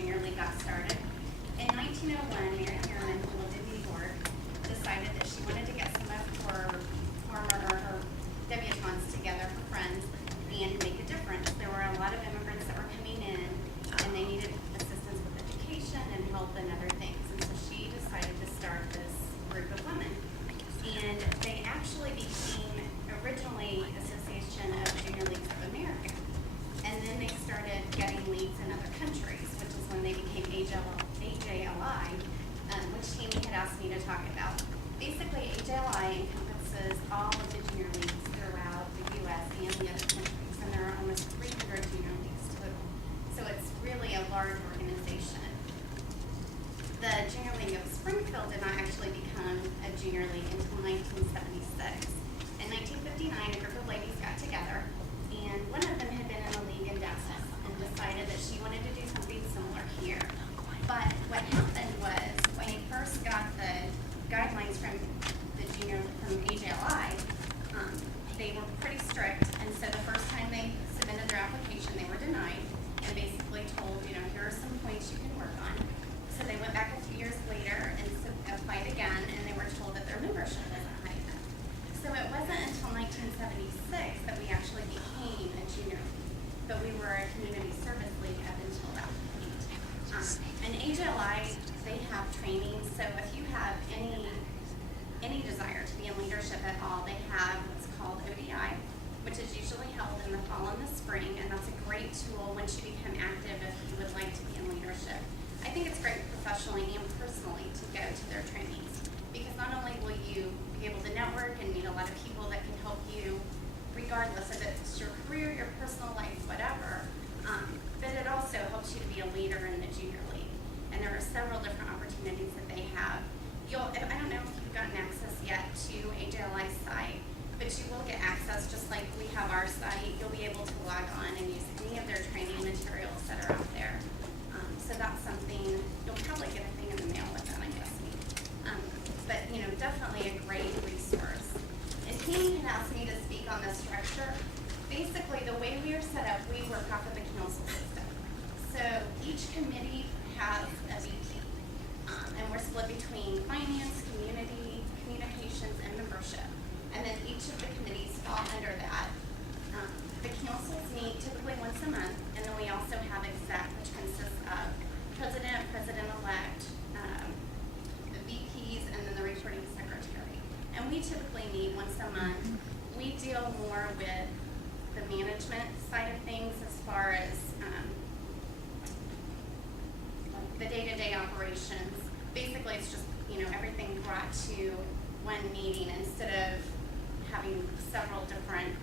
Junior League got started. In 1901, Mary Harriman, who lived in New York, decided that she wanted to get some of her her debutantes together, her friends, and make a difference. There were a lot of immigrants that were coming in, and they needed assistance with education and health and other things. And so she decided to start this group of women. And they actually became originally Association of Junior Leagues of America. And then they started getting leagues in other countries, which is when they became AJLI, which Tammy had asked me to talk about. Basically, AJLI encompasses all of the junior leagues throughout the U.S. and the other countries, and there are almost 300 junior leagues total. So it's really a large organization. The Junior League of Springfield did not actually become a junior league until 1976. In 1959, a group of ladies got together, and one of them had been in a league in Dallas and decided that she wanted to do something similar here. But what happened was, when they first got the guidelines from AJLI, they were pretty strict, and so the first time they submitted their application, they were denied, and basically told, here are some points you can work on. So they went back a few years later and applied again, and they were told that their membership wasn't high enough. So it wasn't until 1976 that we actually became a junior league, but we were a community service league up until that point. And AJLI, they have training, so if you have any desire to be in leadership at all, they have what's called ODI, which is usually held in the fall and the spring, and that's a great tool once you become active if you would like to be in leadership. I think it's great professionally and personally to go to their trainings, because not only will you be able to network and meet a lot of people that can help you, regardless if it's your career, your personal life, whatever, but it also helps you to be a leader in the junior league. And there are several different opportunities that they have. I don't know if you've gotten access yet to AJLI's site, but you will get access just like we have our site. You'll be able to log on and use any of their training materials that are out there. So that's something, you'll probably get a thing in the mail with that, I'm guessing. But definitely a great resource. And Tammy had asked me to speak on the structure. Basically, the way we are set up, we work off of a council system. So each committee has a VP. And we're split between finance, community, communications, and membership. And then each of the committees fall under that. The councils meet typically once a month, and then we also have exec, which consists of president, president-elect, the VPs, and then the reporting secretary. And we typically meet once a month. We deal more with the management side of things as far as the day-to-day operations. Basically, it's just, everything brought to one meeting instead of having several different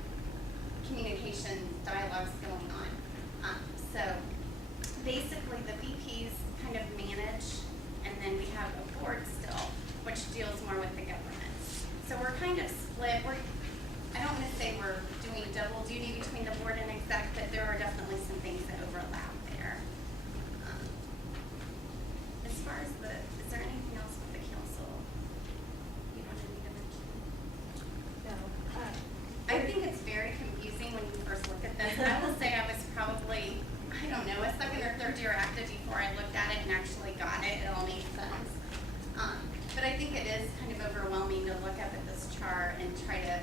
communication dialogues going on. So basically, the VPs kind of manage, and then we have a board still, which deals more with the governance. So we're kind of split. I don't want to say we're doing double duty between the board and exec, but there are definitely some things that overlap there. As far as is there anything else with the council you wanted me to mention? No. I think it's very confusing when you first look at this. I will say I was probably, a second or third year active before I looked at it and actually got it. It all made sense. But I think it is kind of overwhelming to look up at this chart and try to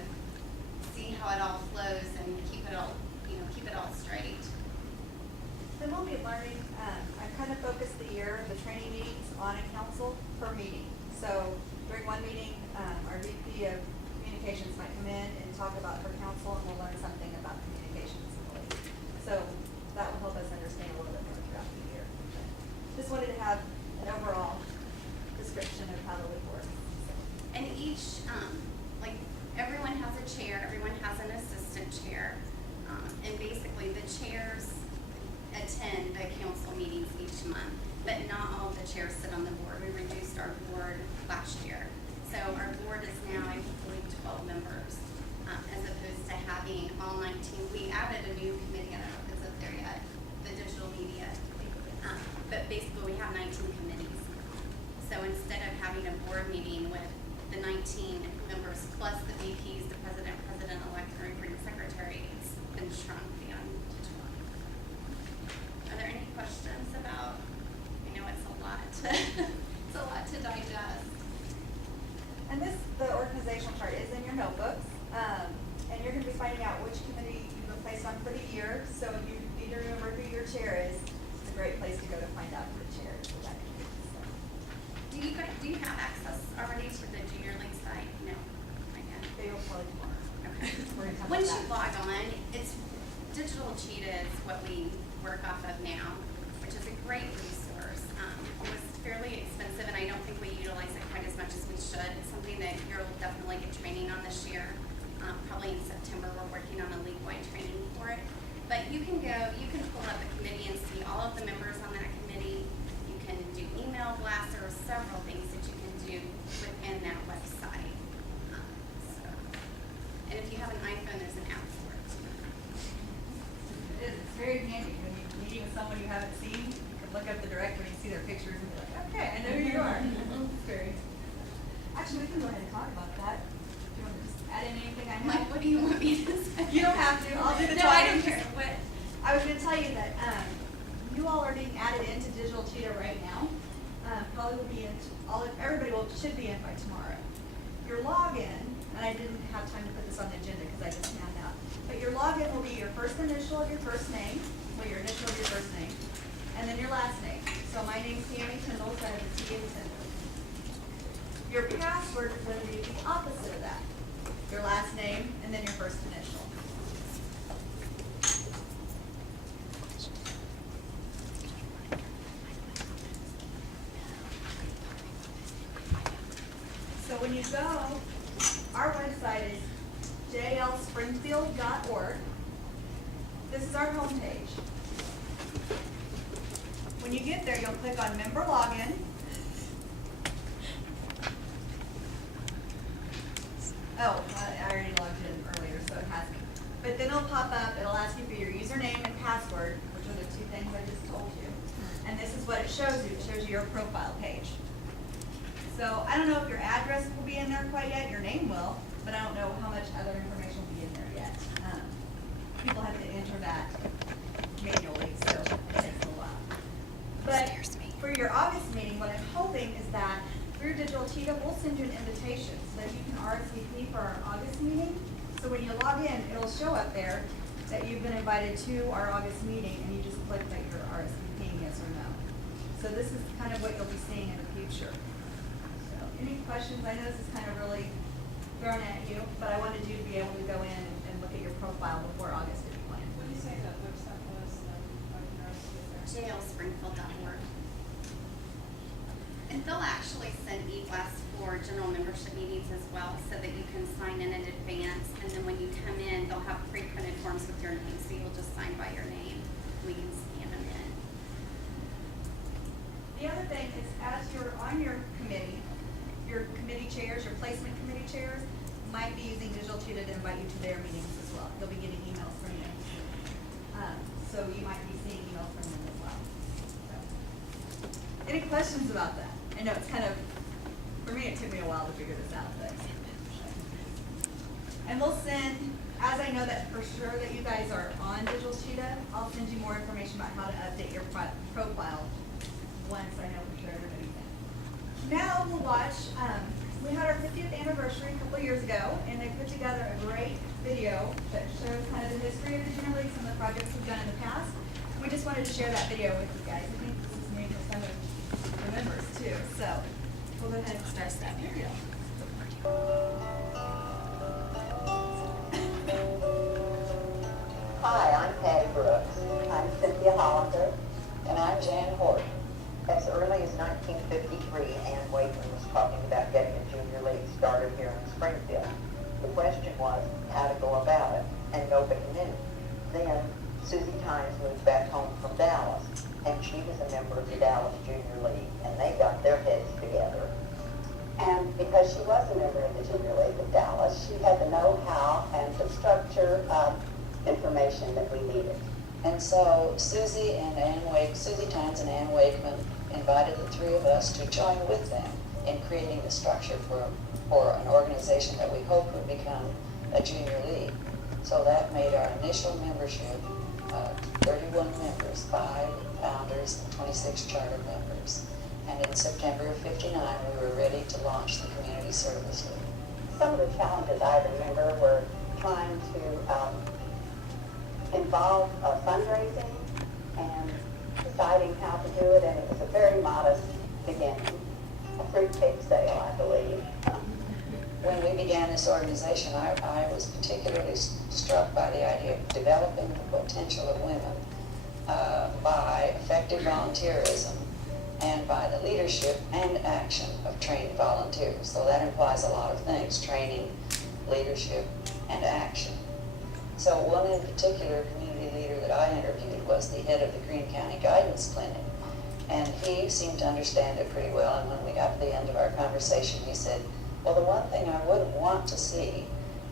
see how it all flows and keep it all straight. Then we'll be learning, I kind of focused the year, the training meetings on a council per meeting. So during one meeting, our VP of communications might come in and talk about her council, and we'll learn something about communications. So that will help us understand a little bit more throughout the year. Just wanted to have an overall description of how it would work. And each, everyone has a chair, everyone has an assistant chair, and basically the chairs attend the council meetings each month, but not all of the chairs sit on the board. We reduced our board last year. So our board is now, I believe, 12 members, as opposed to having all 19. We added a new committee, I don't know if it's up there yet, the digital media. But basically we have 19 committees. So instead of having a board meeting with the 19 members plus the VPs, the president, president-elect, and reporting secretary, it's been shrunk beyond 12. Are there any questions about year, so if you need to remember who your chair is, it's a great place to go to find out who the chair is for that committee, so. Do you have access already to the junior league site? No, I guess. They will probably tomorrow. Okay. We're gonna talk Once about you that. log on, it's Digital Cheetah is what we work off of now, which is a great resource. It was fairly expensive, and I don't think we utilize it quite as much as we should. It's something that you'll definitely get training on this year. Probably in September, we're working on a league-wide training for it. But you can pull up a committee and see all of the members on that committee. You can do email blasts. There are several things that you can do within that website. And if you have an iPhone, there's an app for it. It is, it's very handy when you're meeting with someone you haven't seen, you can look up the directory and see their pictures and be like, okay, I know who you are. It's very, actually, we can go ahead and talk about that. Do you want to just add in anything I Like, have? what do you want me to say? You don't have to, I'll do the No, I talking. don't care. What? I was gonna tell you that, you all are being added into Digital Cheetah right now. Probably will be in, should be in by tomorrow. Your login, and I didn't have time to put this on the agenda because I just found out, but your login will be your first initial of your first name, well, your initial of your first name, and then your last name. So my name's Tammy Tyndall, so I have a T in Tyndall. Your password is going to be the opposite of that. Your last name, and then your first initial. So when you go, our website is jlspringfield.org. This is our homepage. When you get there, you'll click on Member Login. Oh, I already logged in earlier, so it has me. But then it'll pop up, it'll ask you for your username and password, which are the two things I just told you. And this is what it shows you. It shows you your profile page. So I don't know if your address will be in there quite yet, your name will, but I don't know how much other information will be in there yet. People have to enter that manually, so it takes a while. But for your August meeting, what I'm hoping is that through Digital Cheetah, we'll send you an invitation so that you can RSVP for our August meeting. So when you log in, it'll show up there that you've been invited to our August meeting, and you just click that you're RSVPing, yes or no. So this is kind of what you'll be seeing in the future. So any questions? I know this is kind of really thrown at you, but I wanted you to be able to go in and look at your profile before August if you wanted. What do you say that website was, jlspringfield.org. And they'll actually send e-blasts for general membership meetings as well, so that you can sign in advance. And then when you come in, they'll have pre-printed forms with your name, so you'll just sign by your name. We can scan them in. The other thing is, as you're on your committee, your committee chairs, your placement committee chairs, might be using Digital Cheetah to invite you to their meetings as well. You'll be getting emails from them. So you might be seeing emails from them as well. So. Any questions about that? I know it's kind of, for me, it took me a while to figure this out, but. And we'll send, as I know that for sure that you guys are on Digital Cheetah, I'll send you more information about how to update your profile once I know for sure everybody's in. Now we'll watch, we had our 50th anniversary a couple years ago, and they put together a great video that shows kind of the history of the Junior League, some of the projects we've done in the past. We just wanted to share that video with you guys. I think this is new for some of the members too, so we'll go ahead and start that video. Hi, I'm Patty Brooks. I'm Cynthia Hollander. And I'm Jan Horton. As early as 1953, Ann Wakeman was talking about getting a junior league started here in Springfield. The question was how to go about it, and nobody knew. Then Susie Tynes moved back home from Dallas, and she was a member of the Dallas Junior League, and they got their heads together. And because she was a member of the Junior League of Dallas, she had the know-how and the structure of information that we needed. And so Susie Tynes and Ann Wakeman invited the three of us to join with them in creating the structure for an organization that we hoped would become a junior league. So that made our initial membership 31 members, 5 founders and 26 charter members. And in September of '59, we were ready to launch the Community Service League. Some of the challenges I remember were trying to involved fundraising and deciding how to do it, and it was a very modest beginning, a fruitcake sale, I believe. When we began this organization, I was particularly struck by the idea of developing the potential of women by effective volunteerism and by the leadership and action of trained volunteers. So that implies a lot of things: training, leadership, and action. So one in particular community leader that I interviewed was the head of the Greene County Guidance Clinic. And he seemed to understand it pretty well. And when we got to the end of our conversation, he said, well, the one thing I wouldn't want to see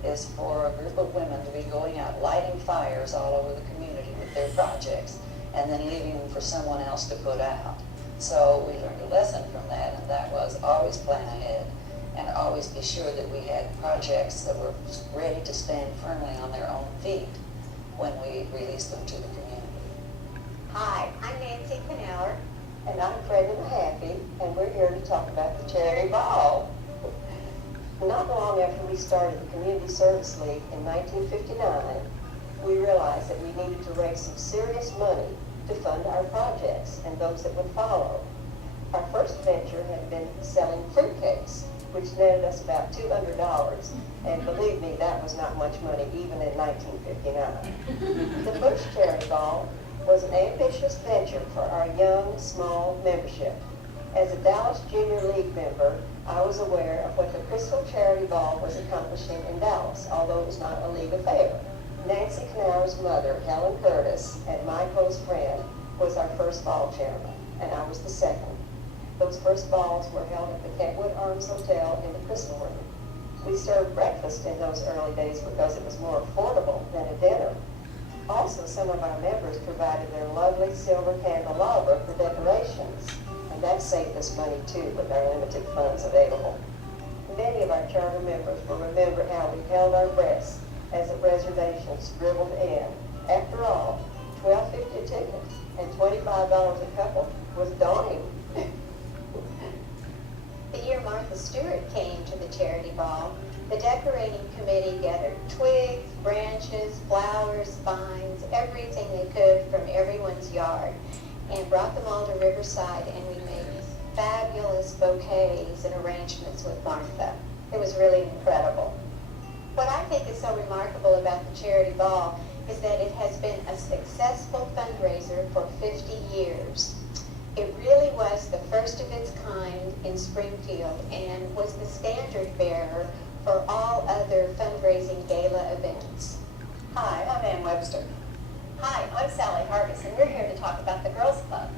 is for a group of women to be going out lighting fires all over the community with their projects and then leaving them for someone else to put out. So we learned a lesson from that, and that was always plan ahead and always be sure that we had projects that were ready to stand firmly on their own feet when we released them to the community. Hi, I'm Nancy Canauer. And I'm Brenda Mahaffey, and we're here to talk about the Charity Ball. Not long after we started the Community Service League in 1959, we realized that we needed to raise some serious money to fund our projects and those that would follow. Our first venture had been selling fruitcakes, which netted us about $200, and believe me, that was not much money even in 1959. The first Charity Ball was an ambitious venture for our young, small membership. As a Dallas Junior League member, I was aware of what the Crystal Charity Ball was accomplishing in Dallas, although it was not a league affair. Nancy Knauer's mother, Helen Curtis, and my close friend, was our first ball chairman, and I was the second. Those first balls were held at the Kentwood Arms Hotel in the Crystal Room. We served breakfast in those early days because it was more affordable than a dinner. Also, some of our members provided their lovely silver candelabra for decorations, and that saved us money too with our limited funds available. Many of our charter members will remember how we held our breaths as the reservations dribbled in. After all, $12.50 a ticket and $25 a couple was daunting. The year Martha Stewart came to the Charity Ball, the decorating committee gathered twigs, branches, flowers, vines, everything they could from everyone's yard, and brought them all to Riverside, and we made fabulous bouquets and arrangements with Martha. It was really incredible. What I think is so remarkable about the Charity Ball is that it has been a successful fundraiser for 50 years. It really was the first of its kind in Springfield and was the standard bearer for all other fundraising gala events. Hi, I'm Ann Webster. Hi, I'm Sally Hargis, and we're here to talk about the Girls Club.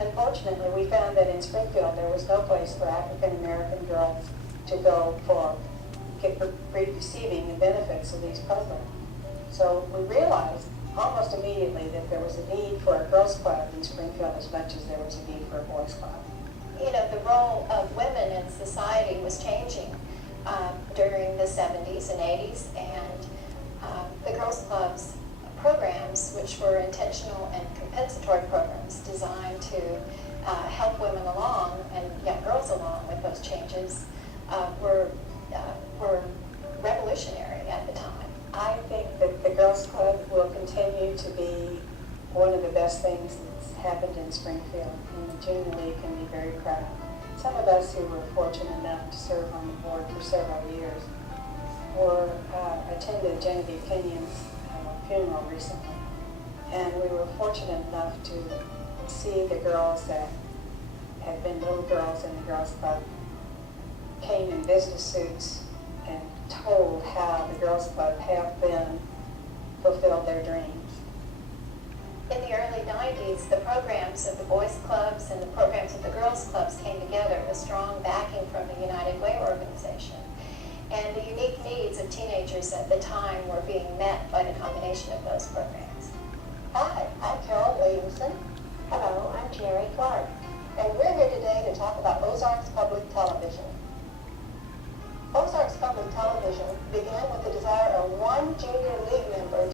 Unfortunately, we found that in Springfield there was no place for African American girls to go for receiving the benefits of these programs. So we realized almost immediately that there was a need for a girls' club in Springfield as much as there was a need for a boys' club. You know, the role of women in society was changing during the 70s and 80s, and the Girls Club's programs, which were intentional and compensatory programs designed to help women along and young girls along with those changes, were revolutionary at the time. I think that the Girls Club will continue to be one of the best things that's happened in Springfield, and the Junior League can be very proud. Some of us who were fortunate enough to serve on the board for several years attended Genevieve Kenyon's funeral recently, and we were fortunate enough to see the girls that had been little girls in the Girls Club came in business suits and told how the Girls Club helped them fulfill their dreams. In the early 90s, the programs of the boys' clubs and the programs of the girls' clubs came together with strong backing from the United Way organization. And the unique needs of teenagers at the time were being met by the combination of those programs. Hi, I'm Carol Williamson. Hello, I'm Jerry Clark. And we're here today to talk about Ozarks Public Television. Ozarks Public Television began with the desire of one Junior League member